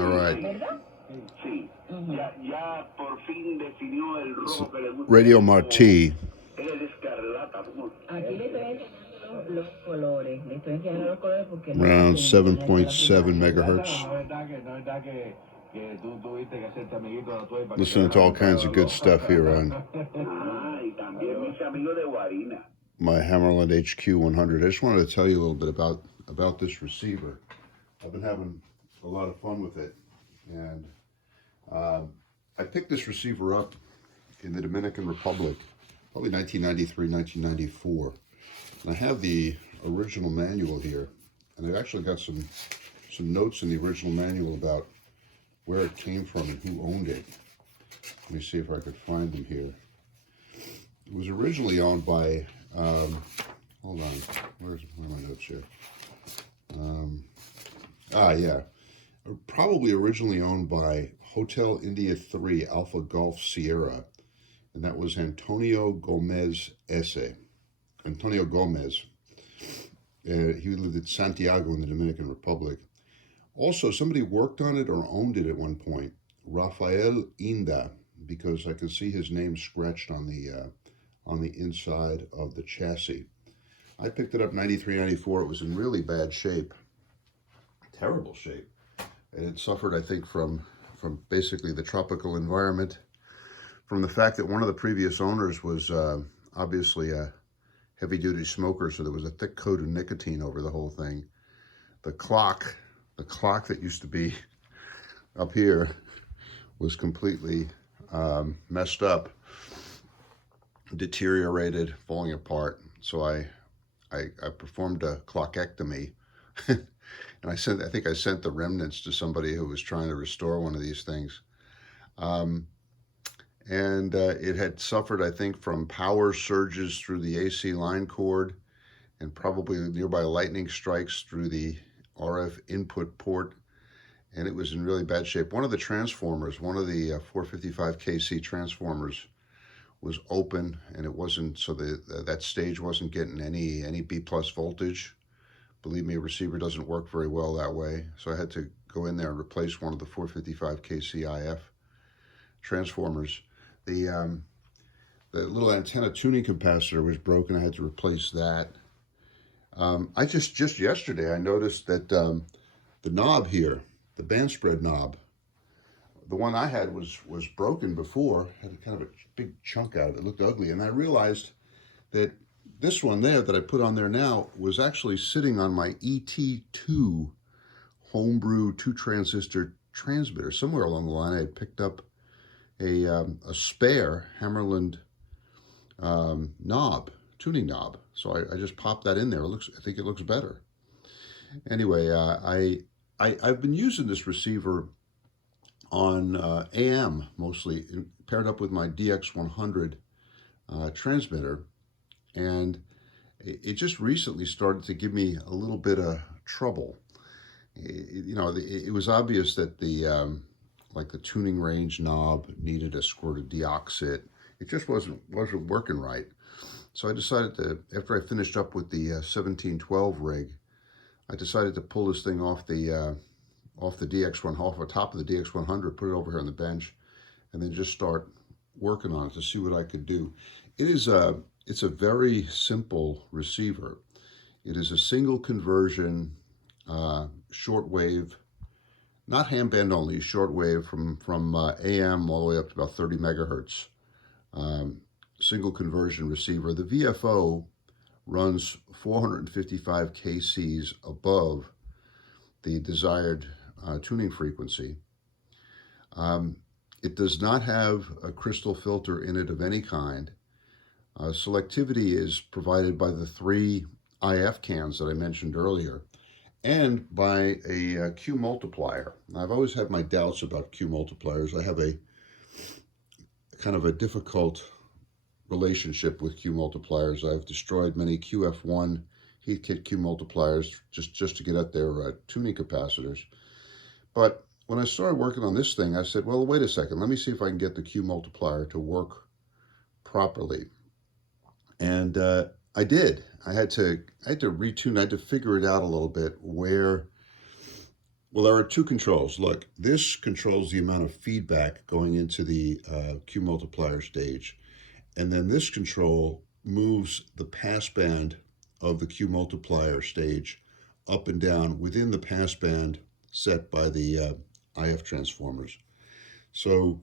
All right. ¿Verdad? Sí, ya por fin definió el rojo que le gusta. Radio Marti. El escarlata. Aquí le estoy enseñando los colores. Le estoy enseñando los colores porque Around 7.7 megahertz. Listening to all kinds of good stuff here on Y también mis amigos de Guarina. my Hammarlund HQ-100. I just wanted to tell you a little bit about this receiver. I've been having a lot of fun with it, and I picked this receiver up in the Dominican Republic, probably 1993, 1994. And I have the original manual here, and I've actually got some notes in the original manual about where it came from and who owned it. Let me see if I could find them here. It was originally owned by, hold on, where are my notes here? Yeah, probably originally owned by Hotel India 3 Alpha Golf Sierra, and that was Antonio Gomez Esse. Antonio Gomez. He lived at Santiago in the Dominican Republic. Also, somebody worked on it or owned it at one point, Rafael Inda, because I could see his name scratched on the inside of the chassis. I picked it up 93, 94. It was in really bad shape, terrible shape. And it suffered, I think, from basically the tropical environment, from the fact that one of the previous owners was obviously a heavy-duty smoker, so there was a thick coat of nicotine over the whole thing. The clock that used to be up here was completely messed up, deteriorated, falling apart. So I performed a clockectomy, and I think I sent the remnants to somebody who was trying to restore one of these things. It had suffered, I think, from power surges through the AC line cord and probably nearby lightning strikes through the RF input port, and it was in really bad shape. One of the transformers, one of the 455 kC transformers, was open, and it wasn't, so that stage wasn't getting any B plus voltage. Believe me, a receiver doesn't work very well that way, so I had to go in there and replace one of the 455 kC IF transformers. The little antenna tuning capacitor was broken. I had to replace that. I just yesterday I noticed that the knob here, the band spread knob, the one I had was broken before, had kind of a big chunk out of it. It looked ugly, and I realized that this one there that I put on there now was actually sitting on my ET2 homebrew 2-transistor transmitter. Somewhere along the line I had picked up a spare Hammarlund knob, tuning knob. So I just popped that in there. I think it looks better. Anyway, I've been using this receiver on AM mostly, paired up with my DX100 transmitter, and it just recently started to give me a little bit of trouble. It was obvious that the like the tuning range knob needed a squirt of deoxit. It just wasn't working right. So I decided to, after I finished up with the 1712 rig, I decided to pull this thing off the DX1, off the top of the DX100, put it over here on the bench, and then just start working on it to see what I could do. It's a very simple receiver. It is a single conversion, shortwave, not ham band only, shortwave from AM all the way up to about 30 megahertz. Single conversion receiver. The VFO runs 455 kCs above the desired tuning frequency. It does not have a crystal filter in it of any kind. Selectivity is provided by the 3 IF cans that I mentioned earlier, and by a Q Multiplier. I've always had my doubts about Q Multipliers. I have a kind of a difficult relationship with Q Multipliers. I've destroyed many QF1 heat kit Q Multipliers just to get at their tuning capacitors. But when I started working on this thing, I said, well, wait a second, let me see if I can get the Q Multiplier to work properly. And I did. I had to retune. I had to figure it out a little bit where Well, there are two controls. Look, this controls the amount of feedback going into the Q multiplier stage. And then this control moves the passband of the Q multiplier stage up and down within the passband set by the IF transformers. So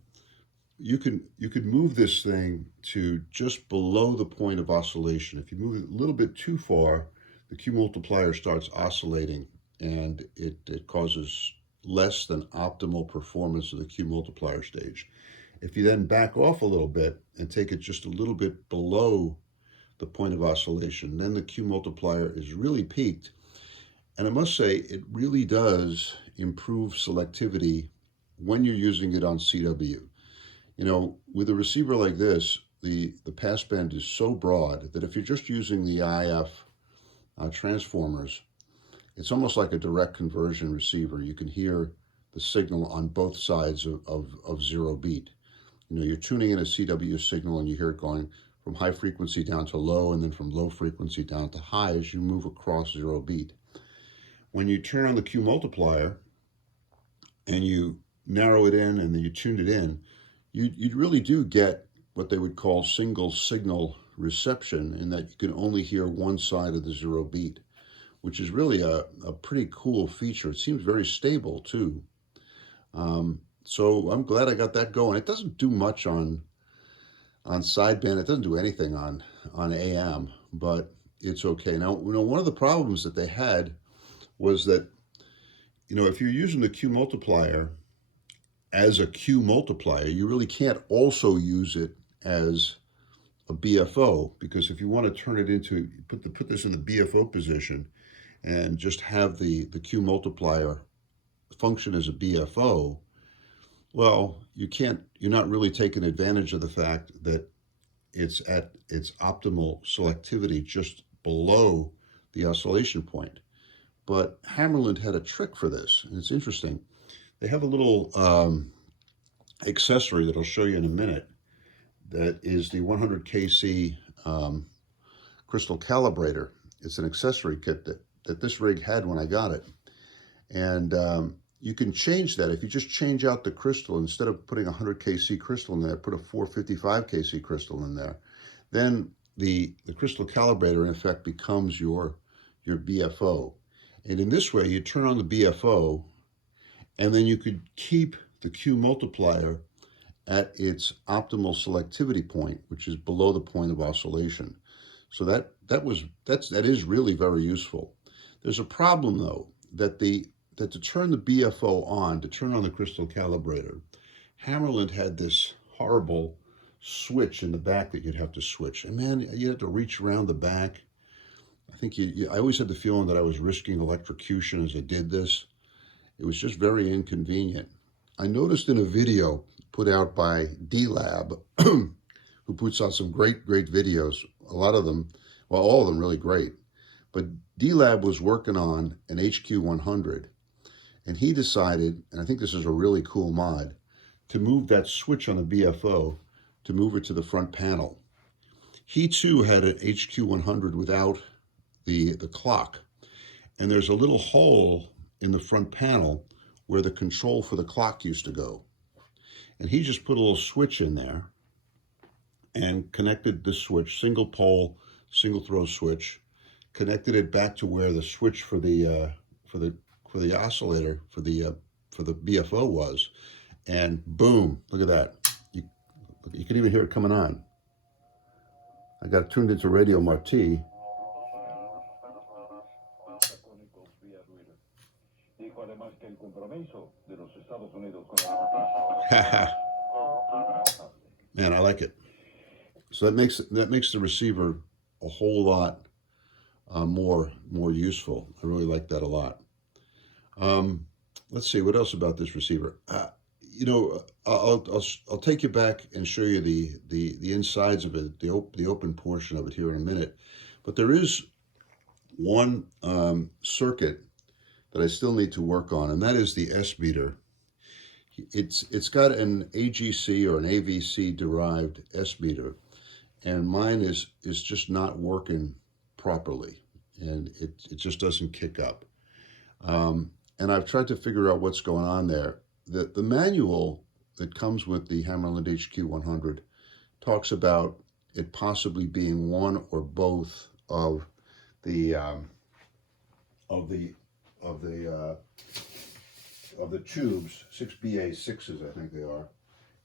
you could move this thing to just below the point of oscillation. If you move it a little bit too far, the Q multiplier starts oscillating, and it causes less than optimal performance of the Q multiplier stage. If you then back off a little bit and take it just a little bit below the point of oscillation, then the Q multiplier is really peaked. And I must say, it really does improve selectivity when you're using it on CW. You know, with a receiver like this, the passband is so broad that if you're just using the IF transformers, it's almost like a direct conversion receiver. You can hear the signal on both sides of zero beat. You know, you're tuning in a CW signal and you hear it going from high frequency down to low, and then from low frequency down to high as you move across zero beat. When you turn on the Q multiplier and you narrow it in and then you tune it in, you really do get what they would call single signal reception, in that you can only hear one side of the zero beat, which is really a pretty cool feature. It seems very stable too. So I'm glad I got that going. It doesn't do much on sideband. It doesn't do anything on AM, but it's okay. Now, you know, one of the problems that they had was that, you know, if you're using the Q multiplier as a Q multiplier, you really can't also use it as a BFO, because if you want to turn it into, put this in the BFO position and just have the Q multiplier function as a BFO, well, you're not really taking advantage of the fact that it's at its optimal selectivity just below the oscillation point. But Hammarlund had a trick for this, and it's interesting. They have a little accessory that I'll show you in a minute that is the 100 kc crystal calibrator. It's an accessory kit that this rig had when I got it. And you can change that. If you just change out the crystal, instead of putting a 100 kc crystal in there, put a 455 kc crystal in there, then the crystal calibrator in effect becomes your BFO. And in this way, you turn on the BFO, and then you could keep the Q multiplier at its optimal selectivity point, which is below the point of oscillation. So that is really very useful. There's a problem though, that to turn the BFO on, to turn on the crystal calibrator, Hammarlund had this horrible switch in the back that you'd have to switch. And man, you had to reach around the back. I think I always had the feeling that I was risking electrocution as I did this. It was just very inconvenient. I noticed in a video put out by D-Lab, who puts out some great videos, a lot of them, well, all of them really great. But D-Lab was working on an HQ-100, and he decided, and I think this is a really cool mod, to move that switch on the BFO, to move it to the front panel. He too had an HQ-100 without the clock, and there's a little hole in the front panel where the control for the clock used to go. And he just put a little switch in there and connected this switch, single pole, single throw switch, connected it back to where the switch for the oscillator for the BFO was, and boom! Look at that. You can even hear it coming on. I got it tuned into Radio Marti. Man, I like it. So that makes the receiver a whole lot more useful. I really like that a lot. Let's see, what else about this receiver? You know, I'll take you back and show you the insides of it, the open portion of it here in a minute. But there is one circuit that I still need to work on, and that is the S meter. It's got an AGC or an AVC derived S meter, and mine is just not working properly, and it just doesn't kick up. and I've tried to figure out what's going on there. The manual that comes with the Hammarlund HQ-100 talks about it possibly being one or both of the tubes, 6BA6s, I think they are,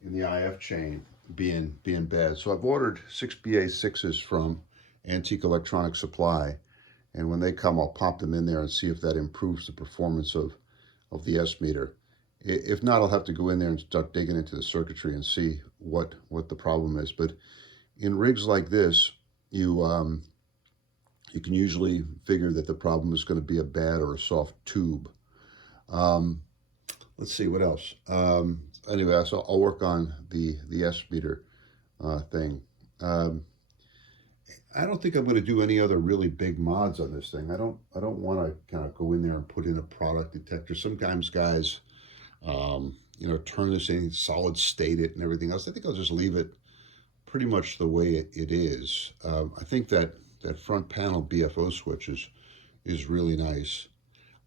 in the IF chain being bad. So I've ordered 6BA6s from Antique Electronic Supply, and when they come, I'll pop them in there and see if that improves the performance of the S meter. If not, I'll have to go in there and start digging into the circuitry and see what the problem is. But in rigs like this, you can usually figure that the problem is going to be a bad or a soft tube. Let's see what else. Anyway, so I'll work on the S meter thing. I don't think I'm going to do any other really big mods on this thing. I don't want to kind of go in there and put in a product detector. Sometimes guys, turn this in, solid state it and everything else. I think I'll just leave it pretty much the way it is. I think that front panel BFO switch is really nice.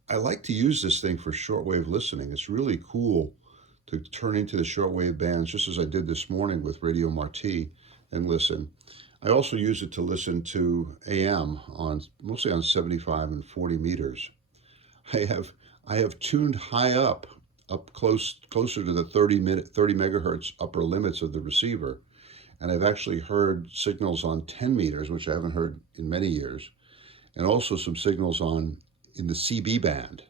I like to use this thing for shortwave listening. It's really cool to turn into the shortwave bands, just as I did this morning with Radio Marti, and listen. I also use it to listen to AM mostly on 75 and 40 meters. I have tuned high up closer to the 30 megahertz upper limits of the receiver, and I've actually heard signals on 10 meters, which I haven't heard in many years, and also some signals in the CB band.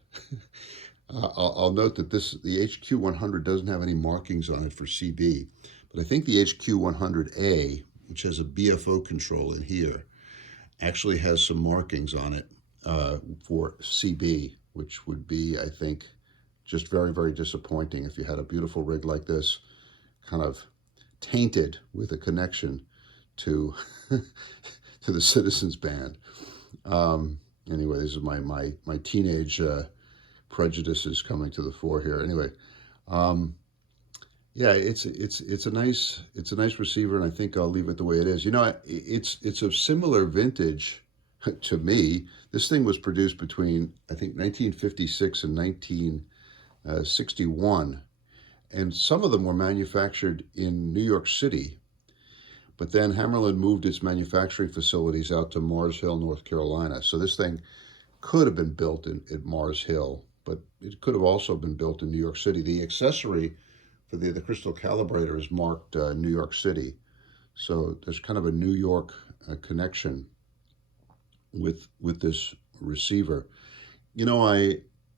I'll note that the HQ-100 doesn't have any markings on it for CB, but I think the HQ-100A, which has a BFO control in here, actually has some markings on it for CB, which would be, I think, just very, very disappointing if you had a beautiful rig like this, kind of tainted with a connection to to the Citizens band. Anyway, this is my teenage prejudices coming to the fore here. Anyway, yeah, it's a nice receiver, and I think I'll leave it the way it is. It's of similar vintage to me. This thing was produced between, I think, 1956 and 1961, and some of them were manufactured in New York City. But then Hammarlund moved its manufacturing facilities out to Mars Hill, North Carolina. So this thing could have been built at Mars Hill, but it could have also been built in New York City. The accessory for the crystal calibrator is marked New York City. So there's kind of a New York connection with this receiver.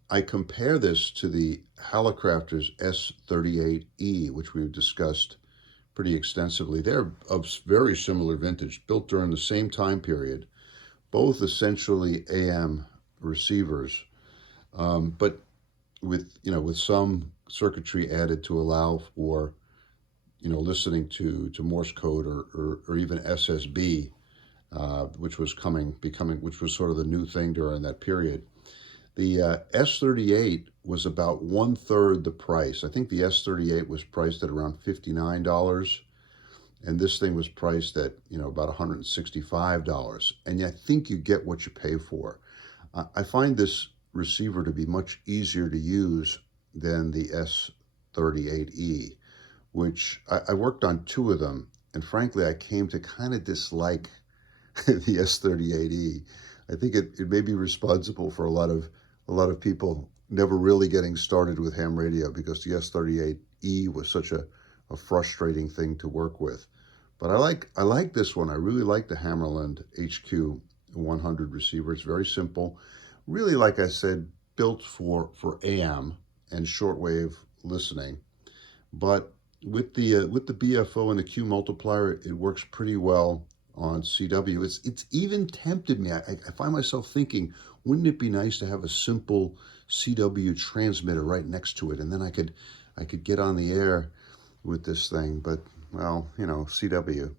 I compare this to the Hallicrafter's S38E, which we've discussed pretty extensively. They're of very similar vintage, built during the same time period, both essentially AM receivers, but with some circuitry added to allow for listening to Morse code or even SSB, which was which was sort of the new thing during that period. The S38 was about 1/3 the price. I think the S38 was priced at around $59, and this thing was priced at about $165. And I think you get what you pay for. I find this receiver to be much easier to use than the S38E, which I worked on two of them, and frankly, I came to kind of dislike the S38E. I think it may be responsible for a lot of people never really getting started with ham radio, because the S38E was such a frustrating thing to work with. But I like this one. I really like the Hammarlund HQ-100 receiver. It's very simple. Really, like I said, built for AM and shortwave listening. But with the BFO and the Q Multiplier, it works pretty well on CW. It's even tempted me. I find myself thinking, wouldn't it be nice to have a simple CW transmitter right next to it, and then I could get on the air with this thing? But well, CW.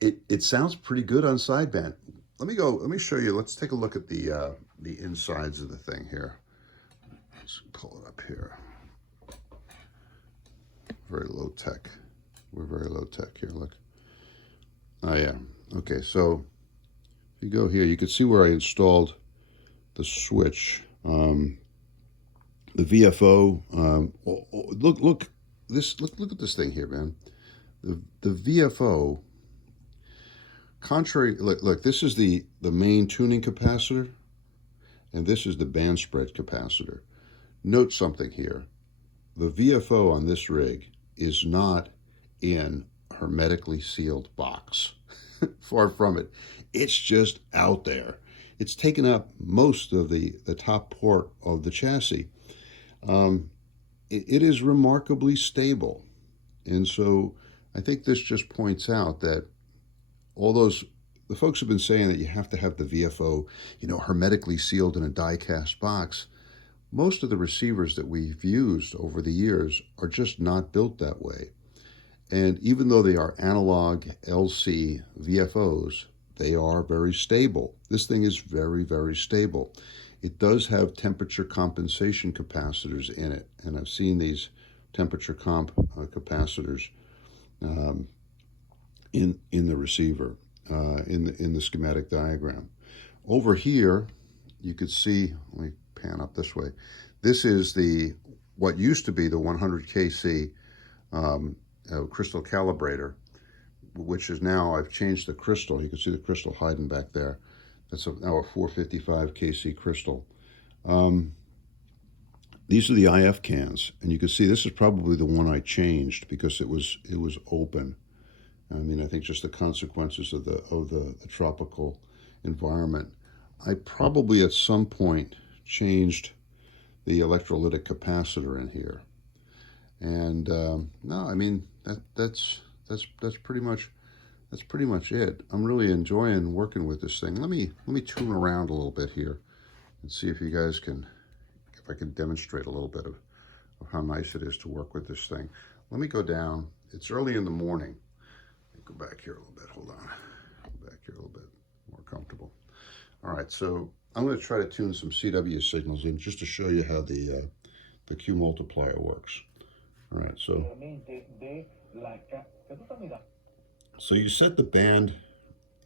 It sounds pretty good on sideband. Let me show you. Let's take a look at the insides of the thing here. Let's pull it up here. Very low tech. We're very low tech here. Look. Oh yeah. Okay. So if you go here, you can see where I installed the switch. The VFO. Look at this thing here, man. The VFO. Contrary, look. This is the main tuning capacitor, and this is the band spread capacitor. Note something here. The VFO on this rig is not in hermetically sealed box. Far from it. It's just out there. It's taken up most of the top port of the chassis. It is remarkably stable. And so I think this just points out that the folks have been saying that you have to have the VFO, hermetically sealed in a die-cast box. Most of the receivers that we've used over the years are just not built that way. And even though they are analog LC VFOs, they are very stable. This thing is very, very stable. It does have temperature compensation capacitors in it, and I've seen these temperature capacitors in the receiver, in the schematic diagram. Over here, you could see. Let me pan up this way. This is what used to be the 100 kc crystal calibrator, which is now, I've changed the crystal. You can see the crystal hiding back there. That's now a 455 kc crystal. These are the IF cans, and you can see this is probably the one I changed because it was open. I mean, I think just the consequences of the tropical environment. I probably at some point changed the electrolytic capacitor in here, and no, I mean that's pretty much it. I'm really enjoying working with this thing. Let me tune around a little bit here and see if you guys if I can demonstrate a little bit of how nice it is to work with this thing. Let me go down. It's early in the morning. Go back here a little bit. Hold on. Go back here a little bit more comfortable. All right, so I'm going to try to tune some CW signals in just to show you how the Q Multiplier works. All right, so you set the band,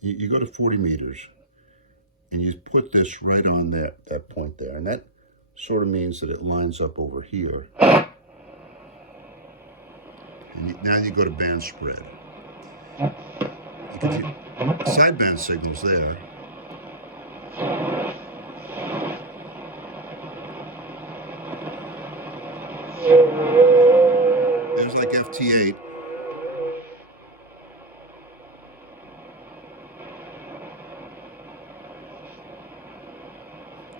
you go to 40 meters, and you put this right on that point there, and that sort of means that it lines up over here. And now you go to band spread. You get your sideband signals there. There's like FT8.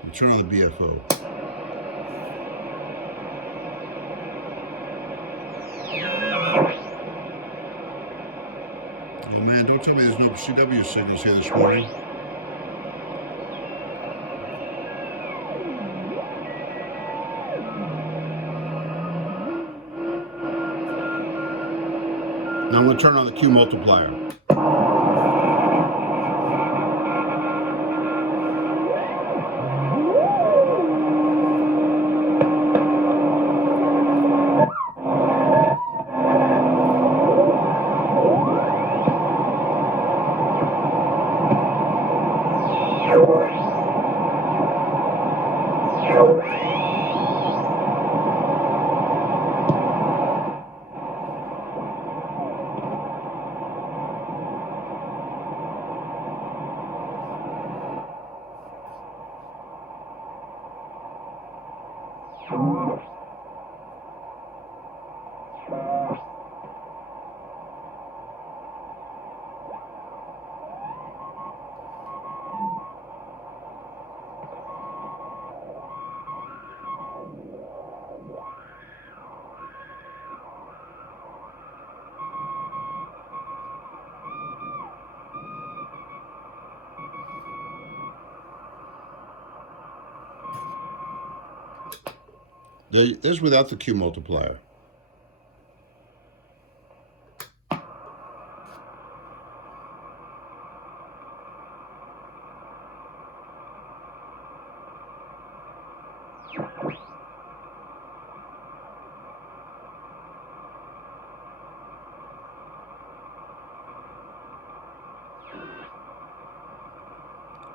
And turn on the BFO. Oh man, don't tell me there's no CW signals here this morning. Now I'm going to turn on the Q Multiplier. There's without the Q Multiplier.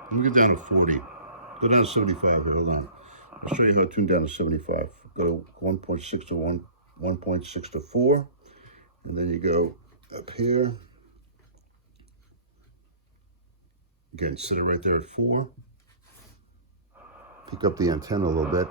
Let me get down to 40. Go down to 75 here, hold on. I'll show you how to tune down to 75. Go 1.6 to 1.6 to 4. And then you go up here. Again, sit it right there at 4. Pick up the antenna a little bit.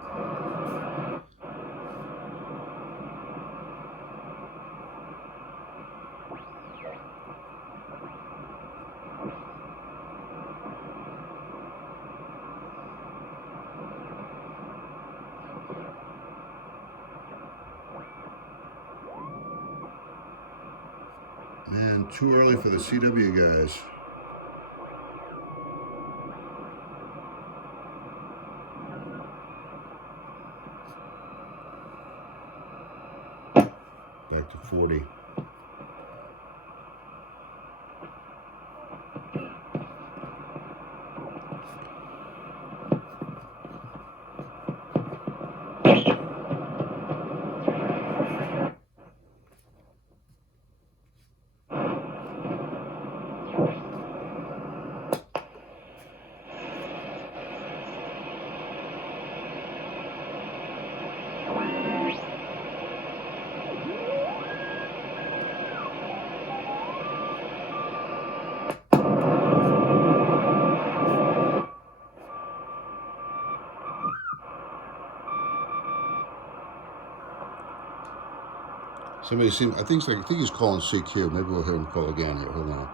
Man, too early for the CW guys. Back to 40. Somebody seemed, I think he's calling CQ. Maybe we'll hear him call again here. Hold on.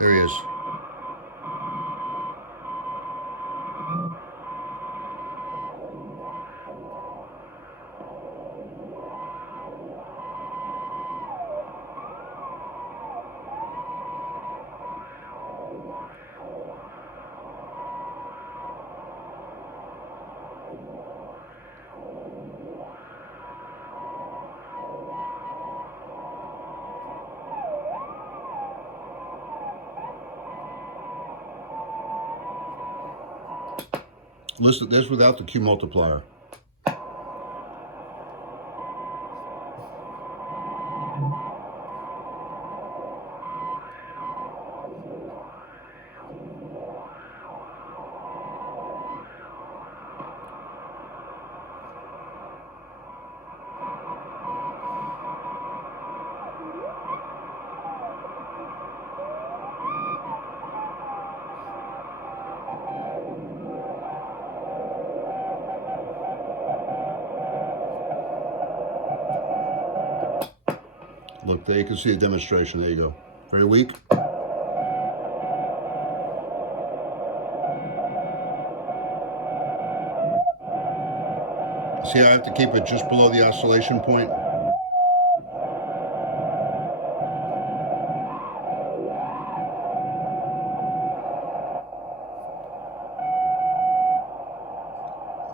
There he is. Listen, that's without the Q multiplier. Look, there you can see a demonstration. There you go. Very weak. See how I have to keep it just below the oscillation point?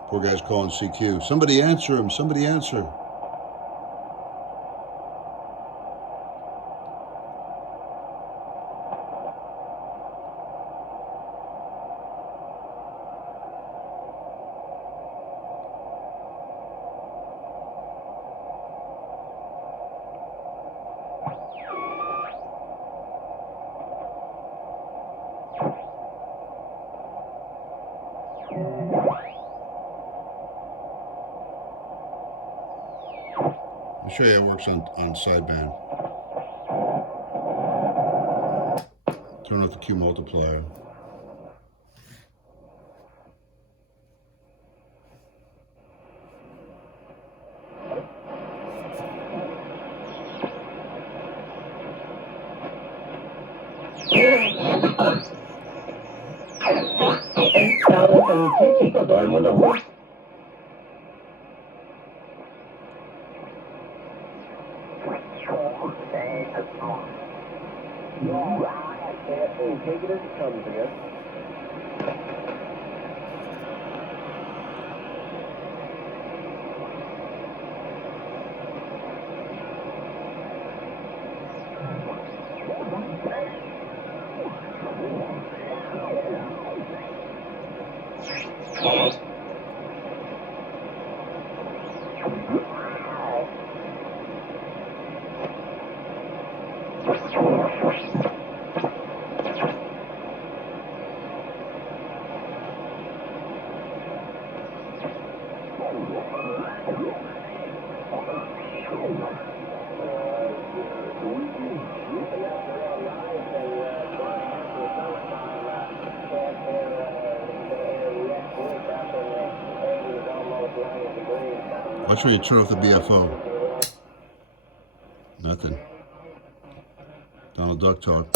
Poor guy's calling CQ. Somebody answer him. Somebody answer. I'll show you how it works on sideband. Turn off the Q multiplier. Todo el mundo. Take it as it comes, I guess. Watch when you turn off the BFO. Nothing. Donald Duck talk.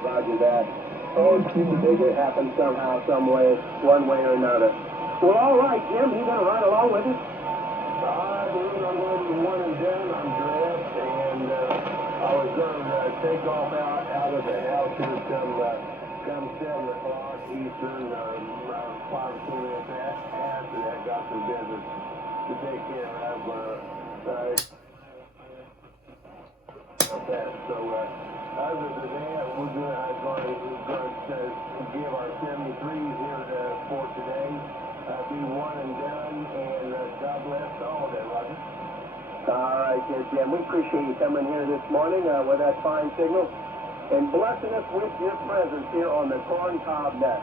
Roger that. Always seems to make it happen somehow, some way, one way or another. Well, all right, Jim, you gonna ride along with us? I believe I'm going to be one and done. I'm dressed, and I was going to take off out of the house here come 7 o'clock Eastern, 5 or 2 minutes after that. Got some business to take care of. So, other than that, we're going to give our 73s here for today. Be one and done, and God bless all there, Roger. All right, Jim. We appreciate you coming here this morning with that fine signal and blessing us with your presence here on the Corn Cob Net.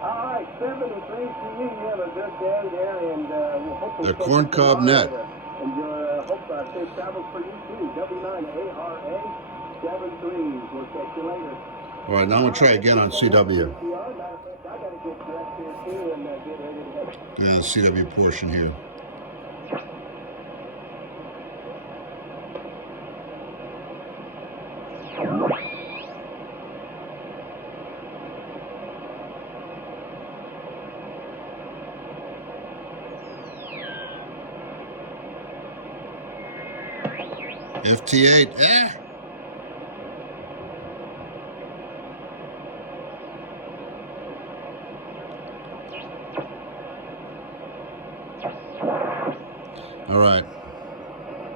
All right, 73 to you. You have a good day there, and we'll hopefully The Corn Cob Net. And hope safe travels for you too. W9ARA 73s. We'll catch you later. All right, now I'm going to try again on CW. Yeah, the CW portion here. FT8, All right.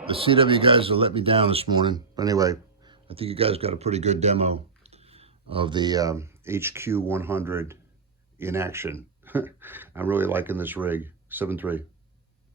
The CW guys have let me down this morning. But anyway, I think you guys got a pretty good demo of the HQ-100 in action. I'm really liking this rig. 7.3.